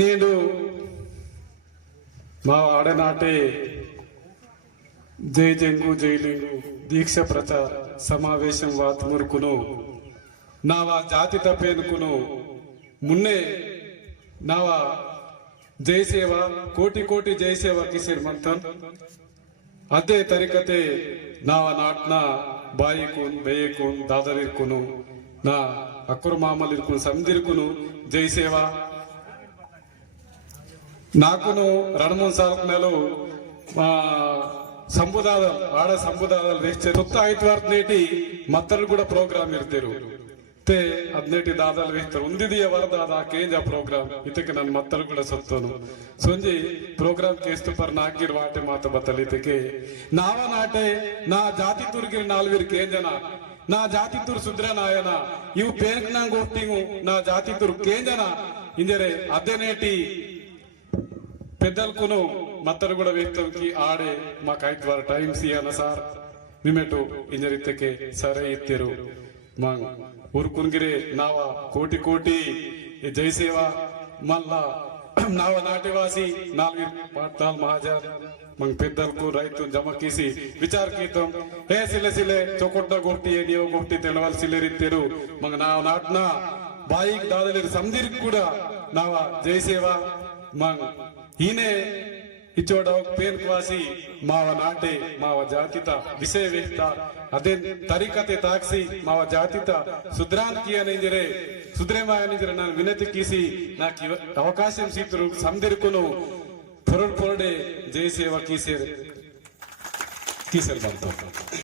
నేను మా ఆడనాటే జై జంగు జైలింగు దీక్ష ప్రಚಾರ ಸಮಾವೇಶಂ ವಾತ್ ಮುರುಕುನು ನಾವ ಜಾತಿ ತಪ್ಪೇನುಕುನು ಮುನ್ನೆ ನಾವ ಜೈ ಸೇವಾ ಕೋಟಿ ಕೋಟಿ ಜೈ ಸೇವಾ ಕಿಸಿರ್ ಮಂತನ್ ಅದೇ ತರಿಕತೆ ನಾವ ನಾಟ್ನ ಬಾಯಿಕೂನ್ ಬೇಯಕೂನ್ ದಾದರಿರ್ಕುನು ನಾ ಅಕ್ಕುರು ಮಾಮಲ್ ಇರ್ಕುನು ಸಮದಿರ್ಕುನು ಜೈ ಸೇವಾ నాకును 2-3 సార్లు నెలలు ಸಂಬುದಾದಲ್ ಆಡ ಸಂಬುದಾದಲ್ ವೇಸ್ಟ್ ಸುತ್ತ ಐತವಾರ ನೇಟಿ ಮತ್ತರು ಕೂಡ ಪ್ರೋಗ್ರಾಮ್ ಇರ್ತಿರು ತೆ ಅದ್ನೇಟಿ ದಾದಲ್ ವೇಸ್ತಾರೆ ಒಂದಿದೆಯ ವರದಾದ ಕೇಂದ್ರ ಪ್ರೋಗ್ರಾಮ್ ಇದಕ್ಕೆ ನನ್ನ ಮತ್ತರು ಕೂಡ ಸತ್ತೋನು ಸಂಜೆ ಪ್ರೋಗ್ರಾಮ್ ಕೇಸ್ತು ಪರ್ ನಾಕಿರ್ ವಾಟೆ ಮಾತ ಬತ್ತಲಿ ಇದಕ್ಕೆ ನಾವ ನಾಟೆ ನಾ ಜಾತಿ ತುರ್ಗಿರ್ ನಾಲ್ವಿರ್ ಕೇಂಜನ ನಾ ಜಾತಿ ತುರ್ ಸುದ್ರನಾಯನ ಇವು ಪೇಂಕ್ ನಂಗ್ ಹೋಗ್ತಿಂಗು ನಾ ಜಾತಿ ತುರ್ ಕೇಂಜನ ಇಂಜರೆ ಅದೇ ನೇಟಿ పెద్దలకును మత్తరు కూడా వ్యక్తంకి ఆడే మాకు 5 వాರ ಟೈಮ್ ಸಿಯಾನ ಸಾರ್ ನಿಮೆಟು ಇಂಜರಿತ್ತಕ್ಕೆ ಸರೇ ಇತ್ತಿರು ಮಂಗ್ ಊರ್ಕುನ್ಗಿರೆ ನಾವ ಕೋಟಿ ಕೋಟಿ ಜೈ ಸೇವಾ ಮಲ್ಲ ನಾವ ನಾಟಿವಾಸಿ 4 ಪಾಟ್ನಾಲ್ ಮಹಾಜರ್ ಮಂಗ್ పెద్దలకు రైతు జమకీసి విచార కీతం హే సిಲೆ సిಲೆ ಚೊಕೊಟ್ಟ ಗೋಷ್ಠಿ ನೀವು ಗೋಷ್ಠಿ ತೆಳವಲ್ ಸಿಲೆರಿತ್ತಿರು ಮಂಗ್ ನಾವ ನಾಟ್ನ ಬಾಯಿಗ್ ದಾದಲಿರ್ ಸಮದಿರ್ ಕೂಡ ನಾವ ಜೈ ಸೇವಾ ಮಂಗ್ ಹೀನೆ ಇಚ್ಚೋಡ ಪೇನ್ವಾಸಿ ಮಾವ ನಾಟೆ ಮಾವ ಜಾತಿತ ವಿಷಯ ವ್ಯಕ್ತ ಅದೇ ತರಿಕತೆ ತಾಕ್ಸಿ ಮಾವ ಜಾತಿತ ಸುದ್ರಾನ್ ಕಿಯನೆಂದಿರೆ ಸುದ್ರೆ ಮಾಯನೆಂದಿರೆ ನಾನು ವಿನತಿ ಕೀಸಿ ನಾಕಿ ಅವಕಾಶ ಸೀತರು ಸಮದಿರ್ಕೊನು ಪೊರಡೆ ಜಯ ಸೇವಾ ಕೀಸೇರ್ ಬಂತು